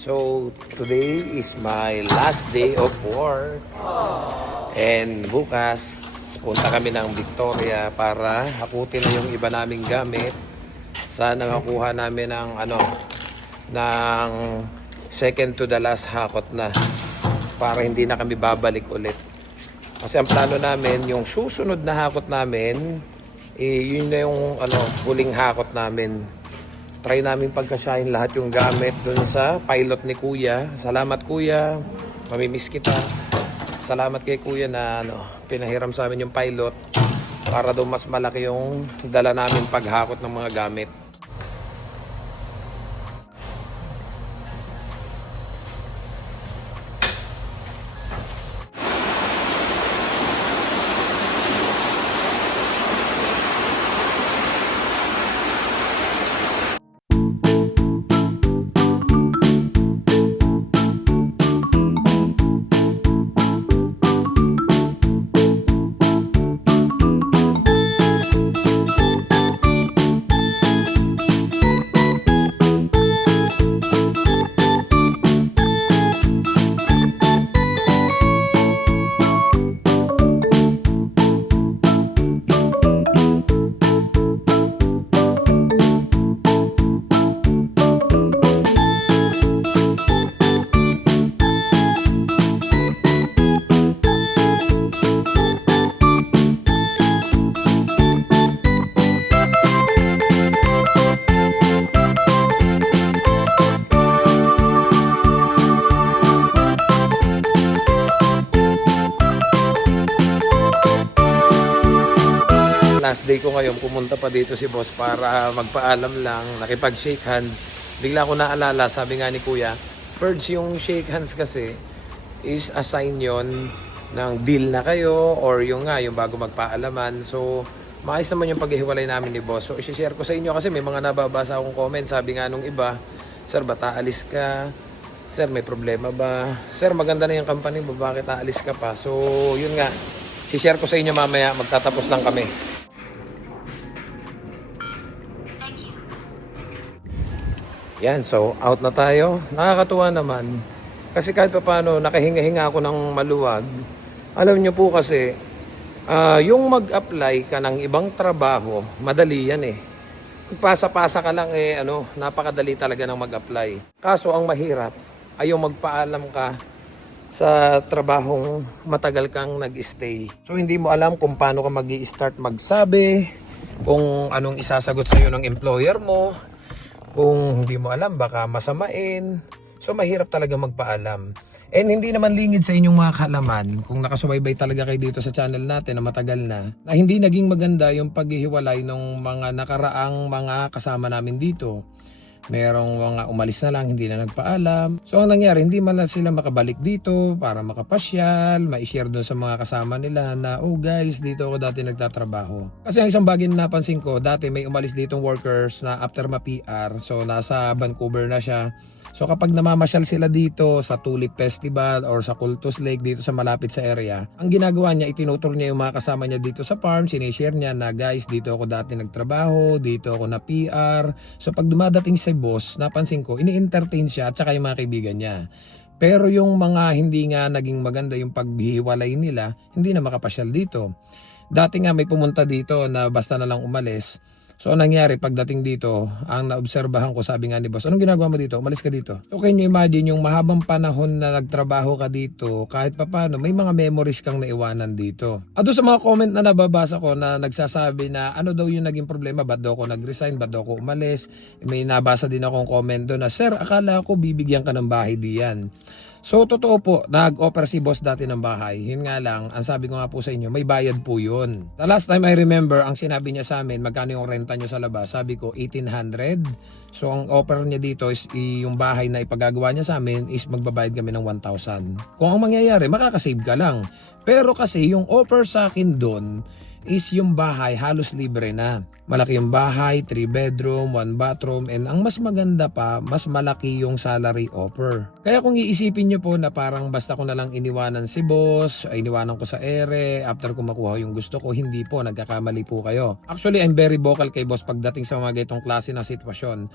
So, today is my last day of work. And bukas, punta kami ng Victoria para hakutin na yung iba naming gamit. Sana makuha namin ng second to the last hakot na para hindi na kami babalik ulit. Kasi ang plano namin, yung susunod na hakot namin, yun na yung huling hakot namin. Try namin pagkasyahin lahat yung gamit dun sa pilot ni Kuya. Salamat Kuya, mamimiss kita. Salamat kay Kuya na pinahiram sa amin yung pilot para daw mas malaki yung dala namin paghakot ng mga gamit. Last day ko ngayon, pumunta pa dito si boss para magpaalam lang, nakipag-shake hands. Bigla ko naalala, sabi nga ni Kuya, Ferds, yung shake hands kasi is a sign yon ng deal na kayo or yung bago magpaalaman. So, maayos naman yung paghihiwalay namin ni boss. So, isi-share ko sa inyo kasi may mga nababasa akong comment. Sabi nga nung iba, Sir, ba't aalis ka? Sir, may problema ba? Sir, maganda na yung company mo, bakit aalis ka pa? So, yun nga, isi-share ko sa inyo mamaya, magtatapos lang kami. Yan, so out na tayo. Nakakatuwa naman. Kasi kahit pa paano, nakahinga-hinga ako ng maluwag. Alam nyo po kasi, yung mag-apply ka ng ibang trabaho, madali yan eh. Pasa-pasa ka lang napakadali talaga ng mag-apply. Kaso ang mahirap ay yung magpaalam ka sa trabahong matagal kang nag-stay. So hindi mo alam kung paano ka mag-i-start magsabi, kung anong isasagot sa'yo ng employer mo. Kung hindi mo alam, baka masamain. So, mahirap talaga magpaalam. And hindi naman lingid sa inyong mga kaalaman, kung nakasubaybay talaga kayo dito sa channel natin na matagal na hindi naging maganda yung paghihiwalay ng mga nakaraang mga kasama namin dito. Merong mga umalis na lang, hindi na nagpaalam. So, ang nangyari, hindi man lang sila makabalik dito para makapasyal, ma-share doon sa mga kasama nila na, oh guys, dito ako dati nagtatrabaho. Kasi ang isang bagay na napansin ko, dati may umalis ditong workers na after ma-PR, so nasa Vancouver na siya. So kapag namamasyal sila dito sa Tulip Festival or sa Cultus Lake dito sa malapit sa area, ang ginagawa niya, itinutur niya yung mga kasama niya dito sa farm, sinishare niya na guys, dito ako dati nagtrabaho, dito ako na PR. So pag dumadating si boss, napansin ko, ini-entertain siya at saka yung mga kaibigan niya. Pero yung mga hindi nga naging maganda yung paghihiwalay nila, hindi na makapasyal dito. Dati nga may pumunta dito na basta na lang umalis. So, anong nangyari pagdating dito, ang naobserbahan ko, sabi nga ni boss, anong ginagawa mo dito? Umalis ka dito. So, can you imagine yung mahabang panahon na nagtrabaho ka dito, kahit papano, may mga memories kang naiwanan dito. At doon sa mga comment na nababasa ko na nagsasabi na ano daw yung naging problema, ba't daw ako nag-resign, ba't daw ako umalis. May nabasa din akong comment doon na, Sir, akala ko bibigyan ka ng bahay diyan. So, totoo po, nag-offer si boss dati ng bahay. Yun nga lang, ang sabi ko nga po sa inyo, may bayad po yun. The last time I remember, ang sinabi niya sa amin, magkano yung renta niyo sa labas? Sabi ko, 1,800. So, ang offer niya dito is yung bahay na ipagagawa niya sa amin is magbabayad kami ng 1,000. Kung ang mangyayari, makakasave ka lang. Pero kasi yung offer sa akin doon is yung bahay halos libre na. Malaki yung bahay, 3 bedroom, 1 bathroom, and ang mas maganda pa, mas malaki yung salary offer. Kaya kung iisipin nyo po na parang basta ko na lang iniwanan si boss, iniwanan ko sa ere, after ko makuha yung gusto ko, hindi po, nagkakamali po kayo. Actually, I'm very vocal kay boss pagdating sa mga ganitong klase ng sitwasyon.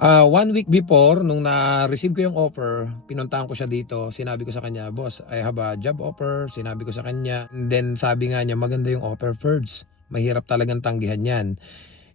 1 week before, nung na-receive ko yung offer, pinuntahan ko siya dito, sinabi ko sa kanya, boss, I have a job offer, sinabi ko sa kanya, and then sabi nga niya, maganda yung offer, Ferds. Mahirap talagang tanggihan yan.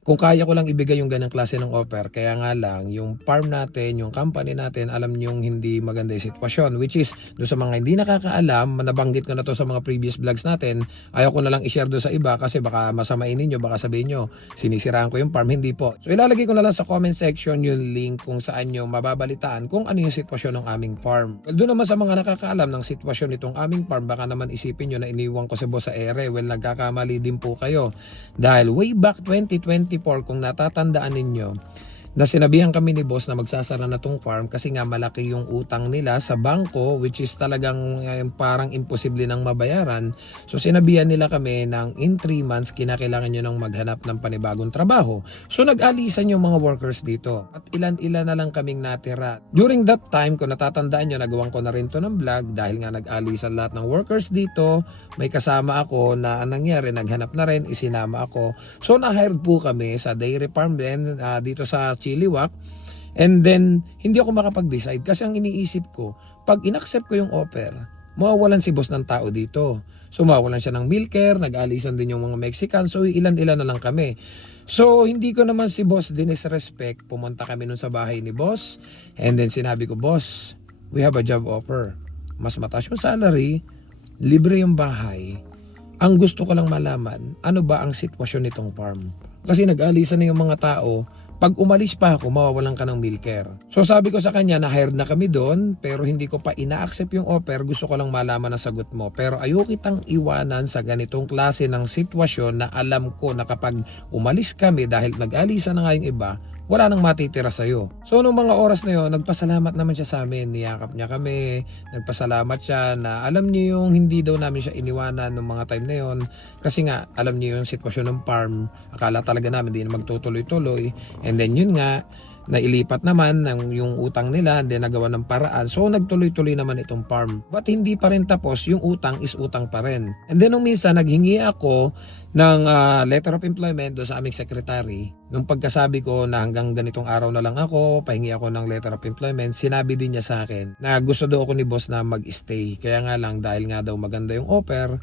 Kung kaya ko lang ibigay yung ganang klase ng offer, kaya nga lang, yung farm natin, yung company natin, alam nyong hindi maganda yung sitwasyon. Which is, doon sa mga hindi nakakaalam, nabanggit ko na to sa mga previous vlogs natin, ayaw ko na lang i-share doon sa iba kasi baka masamain ninyo, baka sabihin nyo, sinisiraan ko yung farm, hindi po. So ilalagay ko na lang sa comment section yung link kung saan nyo mababalitaan kung ano yung sitwasyon ng aming farm. Well, doon naman sa mga nakakaalam ng sitwasyon nitong aming farm, baka naman isipin nyo na iniwan ko si boss sa ere. Well, nagkakamali din po kayo. Dahil way back 2024, kung natatandaan ninyo, na sinabihan kami ni boss na magsasara na tong farm kasi nga malaki yung utang nila sa bangko, which is talagang parang imposible nang mabayaran. So sinabihan nila kami ng in 3 months kinakailangan nyo nang maghanap ng panibagong trabaho. So nag-alisan yung mga workers dito at ilan-ilan na lang kaming natira. During that time, kung natatandaan nyo, nagawan ko na rin to ng vlog dahil nga nag-alisan lahat ng workers dito. May kasama ako na anong nangyari, naghanap na rin, isinama ako. So na-hired po kami sa dairy farm din dito sa Chilliwack, and then hindi ako makapag-decide kasi ang iniisip ko, pag inaccept ko yung offer, mawawalan si boss ng tao dito. So mawawalan siya ng milker, nag-alisan din yung mga Mexican, so ilan-ilan na lang kami. So hindi ko naman si boss dinisrespect, pumunta kami nun sa bahay ni boss, and then sinabi ko, boss, we have a job offer. Mas mataas yung salary, libre yung bahay. Ang gusto ko lang malaman, ano ba ang sitwasyon nitong farm? Kasi nag-alisan na yung mga tao, pag umalis pa ako, mawawalan ka ng milker. So sabi ko sa kanya, na-hired na kami doon, pero hindi ko pa ina-accept yung offer, gusto ko lang malaman ang sagot mo. Pero ayaw kitang iwanan sa ganitong klase ng sitwasyon na alam ko na kapag umalis kami dahil nag-alisan na nga yung iba, wala nang matitira sa'yo. So nung mga oras na yun, nagpasalamat naman siya sa amin, niyakap niya kami, nagpasalamat siya na alam niyo yung hindi daw namin siya iniwanan nung mga time na yun. Kasi nga, alam niyo yung sitwasyon ng farm, akala talaga namin hindi na magtutuloy-tuloy. And then yun nga, nailipat naman ng yung utang nila, and then nagawa ng paraan. So nagtuloy-tuloy naman itong farm. But hindi pa rin tapos, yung utang is utang pa rin. And then nung minsan, naghingi ako ng letter of employment doon sa aming secretary. Nung pagkasabi ko na hanggang ganitong araw na lang ako, pahingi ako ng letter of employment, sinabi din niya sa akin na gusto daw ako ni boss na mag-stay. Kaya nga lang, dahil nga daw maganda yung offer,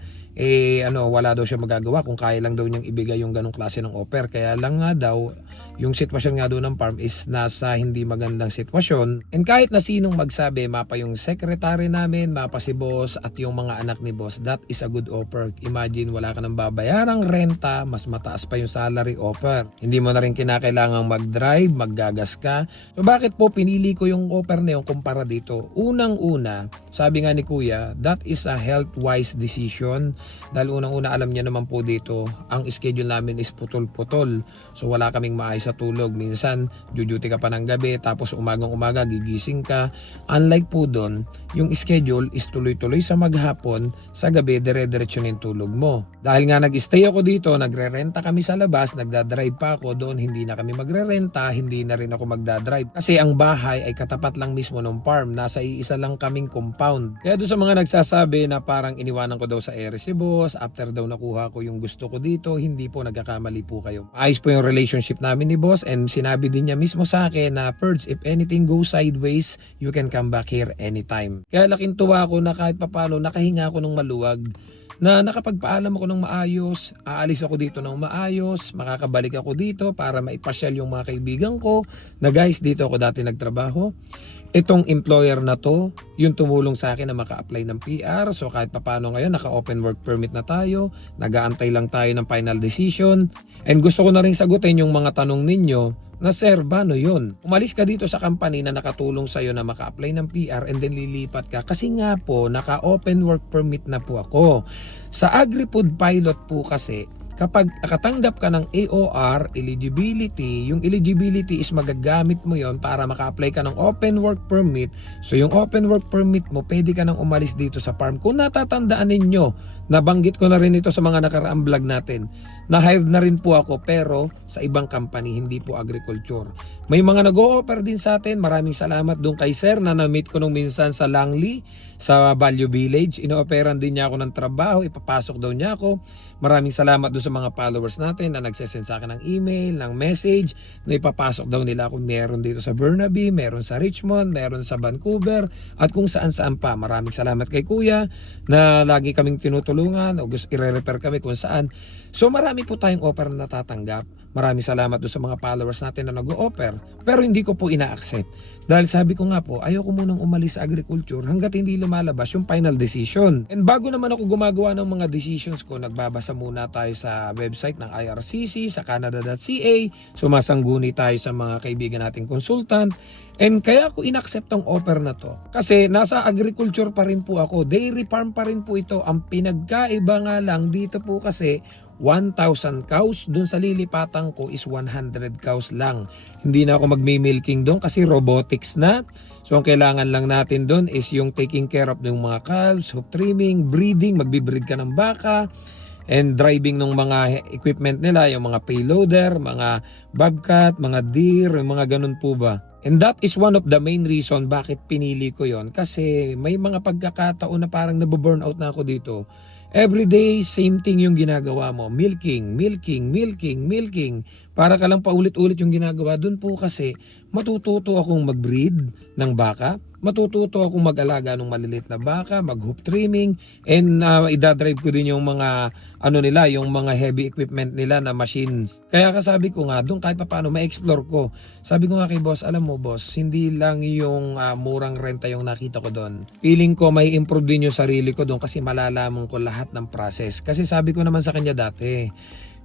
wala daw siya magagawa kung kaya lang daw niyang ibigay yung ganong klase ng offer. Kaya lang nga daw, yung sitwasyon nga doon ng farm is nasa hindi magandang sitwasyon. And kahit na sinong magsabi, mapa yung secretary namin, mapa si boss at yung mga anak ni boss, that is a good offer. Imagine, wala ka nang babayarang renta, mas mataas pa yung salary offer. Hindi mo na rin kinakailangang mag-drive, maggagas ka. So bakit po pinili ko yung offer na yung kumpara dito? Unang-una, sabi nga ni kuya, that is a health-wise decision. Dahil unang-una alam niya naman po dito, ang schedule namin is putol-putol. So wala kaming maayos sa tulog. Minsan, duty ka pa ng gabi, tapos umagang-umaga, gigising ka. Unlike po doon, yung schedule is tuloy-tuloy sa maghapon, sa gabi, dire-diretso yung tulog mo. Dahil nga nag-stay ako dito, nagre-renta kami sa labas, nagdadrive pa ako doon, hindi na kami magre-renta, hindi na rin ako magdadrive. Kasi ang bahay ay katapat lang mismo ng farm, nasa iisa lang kaming compound. Kaya doon sa mga nagsasabi na parang iniwanan ko daw sa ere si boss, after daw nakuha ko yung gusto ko dito, hindi po, nagkakamali po kayo. Ayos po yung relationship namin ni boss, and sinabi din niya mismo sa akin na, Ferds, if anything goes sideways, you can come back here anytime. Kaya laking tuwa ko na kahit papano nakahinga ako ng maluwag, na nakapagpaalam ako ng maayos, aalis ako dito ng maayos, makakabalik ako dito para maipasyal yung mga kaibigan ko na guys, dito ako dati nagtrabaho. Itong employer na to, yung tumulong sa akin na maka-apply ng PR. So kahit papano ngayon, naka-open work permit na tayo, nag-aantay lang tayo ng final decision. And gusto ko na rin sagutin yung mga tanong ninyo na, sir, paano yun? Umalis ka dito sa company na nakatulong sa'yo na maka-apply ng PR and then lilipat ka. Kasi nga po, naka-open work permit na po ako. Sa AgriFood Pilot po kasi, kapag nakatanggap ka ng AOR, eligibility, yung eligibility is magagamit mo yon para maka-apply ka ng open work permit. So yung open work permit mo, pwede ka nang umalis dito sa farm. Kung natatandaan ninyo, Nabanggit ko na rin ito sa mga nakaraang vlog natin. Na-hired na rin po ako pero sa ibang company, hindi po agriculture. May mga nag-o-offer din sa atin. Maraming salamat doon kay sir na na-meet ko nung minsan sa Langley, sa Value Village. Ino-offeran din niya ako ng trabaho, ipapasok daw niya ako. Maraming salamat doon sa mga followers natin na nagsesend sa akin ng email, ng message, na ipapasok daw nila ako. Meron dito sa Burnaby, meron sa Richmond, meron sa Vancouver, at kung saan-saan pa. Maraming salamat kay Kuya na lagi kaming tinutulungan o i-refer kami kung saan. So marami po tayong offer na natatanggap. Maraming salamat doon sa mga followers natin na nag-o-offer. Pero hindi ko po ina-accept. Dahil sabi ko nga po, ayoko munang umalis sa agriculture hanggat hindi lumalabas yung final decision. And bago naman ako gumagawa ng mga decisions ko, nagbabasa muna tayo sa website ng IRCC, sa Canada.ca. Sumasangguni tayo sa mga kaibigan nating consultant. And kaya ko inaccept ang offer na to. Kasi nasa agriculture pa rin po ako. Dairy farm pa rin po ito. Ang pinagkaiba nga lang dito po kasi 1,000 cows, dun sa lilipatan ko is 100 cows lang. Hindi na ako magmi-milking doon kasi robotics na. So ang kailangan lang natin doon is yung taking care of ng mga calves, hoof trimming, breeding, magbi-breed ka ng baka, and driving ng mga equipment nila, yung mga payloader, mga bobcat, mga deer, yung mga ganun po ba. And that is one of the main reason bakit pinili ko yon, kasi may mga pagkakataon na parang nababurnout na ako dito. Every day, same thing yung ginagawa mo. Milking, milking, milking, milking. Para ka lang paulit-ulit yung ginagawa. Doon po kasi matututo akong mag-breed ng baka. Matututo akong mag-alaga ng maliliit na baka, mag-hoof trimming, and idadrive ko din yung mga yung mga heavy equipment nila na machines. Kaya kasabi ko nga, doon kahit paano ma-explore ko. Sabi ko nga kay boss, alam mo boss, hindi lang yung murang renta yung nakita ko doon. Feeling ko may improve din yung sarili ko doon kasi malalaman ko lahat ng process. Kasi sabi ko naman sa kanya dati,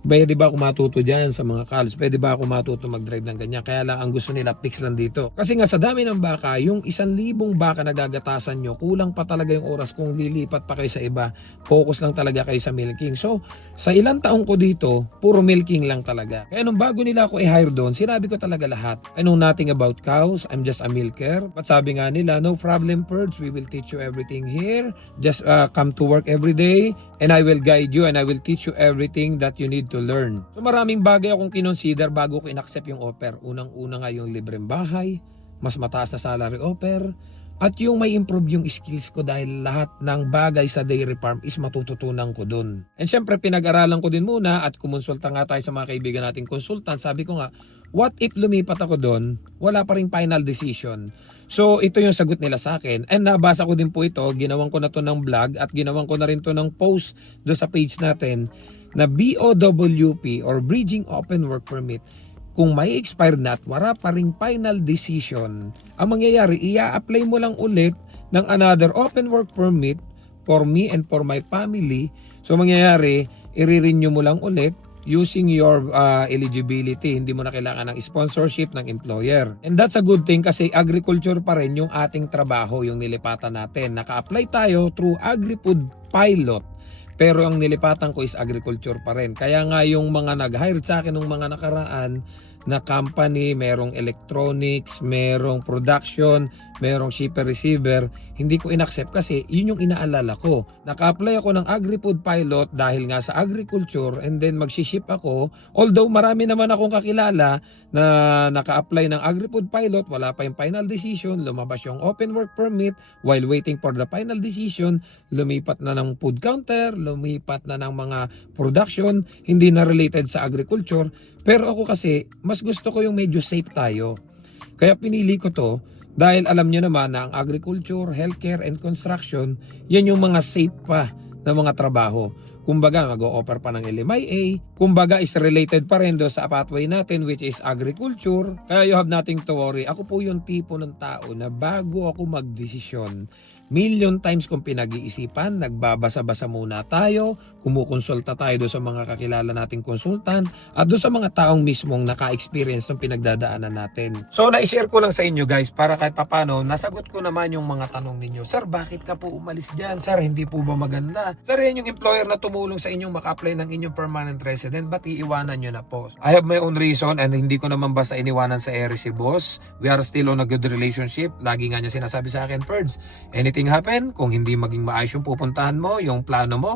pwede ba ako matuto dyan sa mga calves? Pwede ba ako matuto mag-drive ng ganyan? Kaya lang ang gusto nila fix lang dito. Kasi nga sa dami ng baka, yung 1,000 baka na gagatasan nyo, kulang pa talaga yung oras kung lilipat pa kayo sa iba. Focus lang talaga kayo sa milking. So, sa ilang taong ko dito, puro milking lang talaga. Kaya nung bago nila ako i-hire doon, sinabi ko talaga lahat. I know nothing about cows. I'm just a milker. But sabi nga nila, no problem, Perds. We will teach you everything here. Just come to work every day and I will guide you and I will teach you everything that you need to learn. So maraming bagay akong kinonsider bago ko in-accept yung offer. Unang-una nga yung libreng bahay, mas mataas na salary offer, at yung may improve yung skills ko dahil lahat ng bagay sa dairy farm is matututunan ko dun. And syempre pinag-aralan ko din muna at kumonsulta nga tayo sa mga kaibigan nating consultant. Sabi ko nga, what if lumipat ako dun, wala pa ring final decision? So ito yung sagot nila sa akin. And nabasa ko din po ito, ginawan ko na to ng vlog at ginawan ko na rin to ng post do sa page natin na BOWP or Bridging Open Work Permit. Kung may expired na at wala pa ring final decision, ang mangyayari, i-apply mo lang ulit ng another open work permit for me and for my family. So mangyayari, i-renew mo lang ulit using your eligibility. Hindi mo na kailangan ng sponsorship ng employer. And that's a good thing kasi agriculture pa rin yung ating trabaho, yung nilipatan natin. Naka-apply tayo through AgriFood Pilot. Pero ang nilipatan ko is agriculture pa rin. Kaya nga yung mga nag-hire sa akin ng mga nakaraan na company, merong electronics, merong production, merong shipper receiver, hindi ko inaccept kasi yun yung inaalala ko. Naka-apply ako ng AgriFood Pilot dahil nga sa agriculture and then magshiship ako. Although marami naman akong kakilala na naka-apply ng AgriFood Pilot, wala pa yung final decision, lumabas yung open work permit, while waiting for the final decision, lumipat na ng food counter, lumipat na ng mga production, hindi na related sa agriculture. Pero ako kasi, mas gusto ko yung medyo safe tayo. Kaya pinili ko to dahil alam nyo naman na ang agriculture, healthcare, and construction, yan yung mga safe pa na mga trabaho. Kumbaga, mag-o-offer pa ng LMIA. Kumbaga, is related pa rin do sa pathway natin which is agriculture. Kaya you have nothing to worry. Ako po yung tipo ng tao na bago ako magdesisyon, million times kung pinag-iisipan, nagbabasa-basa muna tayo, kumukonsulta tayo doon sa mga kakilala nating konsultant at doon sa mga taong mismong naka-experience ng pinagdadaanan natin. So, na-share ko lang sa inyo guys para kahit papano, nasagot ko naman yung mga tanong ninyo. Sir, bakit ka po umalis dyan? Sir, hindi po ba maganda? Sir, yan yung employer na tumulong sa inyong maka-apply ng inyong permanent resident, ba't iiwanan nyo na po? I have my own reason and hindi ko naman basta iniwanan sa ere si boss. We are still on a good relationship. Lagi nga niya sinasabi sa akin, Perds, anything happen, kung hindi maging maayos yung pupuntahan mo, yung plano mo,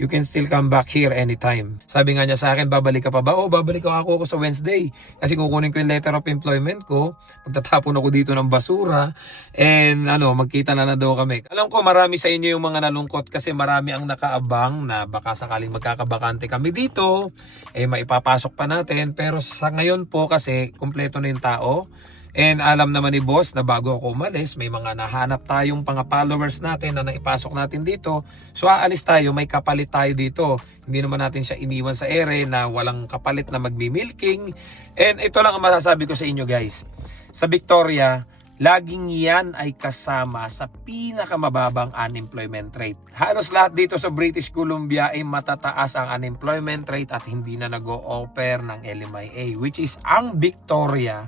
you can still come back here anytime. Sabi nga niya sa akin, babalik ka pa ba? Oh, babalik ako sa Wednesday. Kasi kukunin ko yung letter of employment ko. Magtatapon ako dito ng basura. And magkita na daw kami. Alam ko marami sa inyo yung mga nalungkot kasi marami ang nakaabang na baka sakaling magkakabakante kami dito. Maipapasok pa natin. Pero sa ngayon po kasi, kumpleto na yung tao. And alam naman ni boss na bago ako umalis, may mga nahanap tayong mga followers natin na naipasok natin dito. So aalis tayo, may kapalit tayo dito. Hindi naman natin siya iniwan sa ere na walang kapalit na magmi-milking. And ito lang ang masasabi ko sa inyo guys. Sa Victoria, laging yan ay kasama sa pinakamababang unemployment rate. Halos lahat dito sa British Columbia ay matataas ang unemployment rate at hindi na nag-o-offer ng LMIA. Which is ang Victoria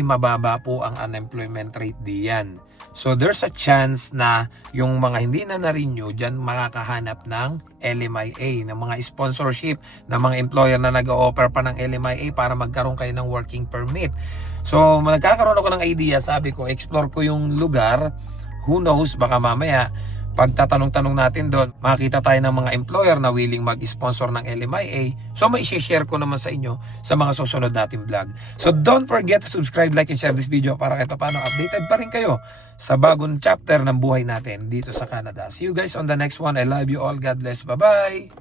mababa po ang unemployment rate diyan. So there's a chance na yung mga hindi na na-renew dyan makakahanap ng LMIA, ng mga sponsorship, ng mga employer na nag-o-offer pa ng LMIA para magkaroon kayo ng working permit. So nagkakaroon ako ng idea, sabi ko, explore ko yung lugar. Who knows, baka mamaya pagtatanong-tanong natin doon, makikita tayo ng mga employer na willing mag-sponsor ng LMIA. So may share ko naman sa inyo sa mga susunod nating vlog. So don't forget to subscribe, like, and share this video para kahit paano updated pa rin kayo sa bagong chapter ng buhay natin dito sa Canada. See you guys on the next one. I love you all. God bless. Bye-bye!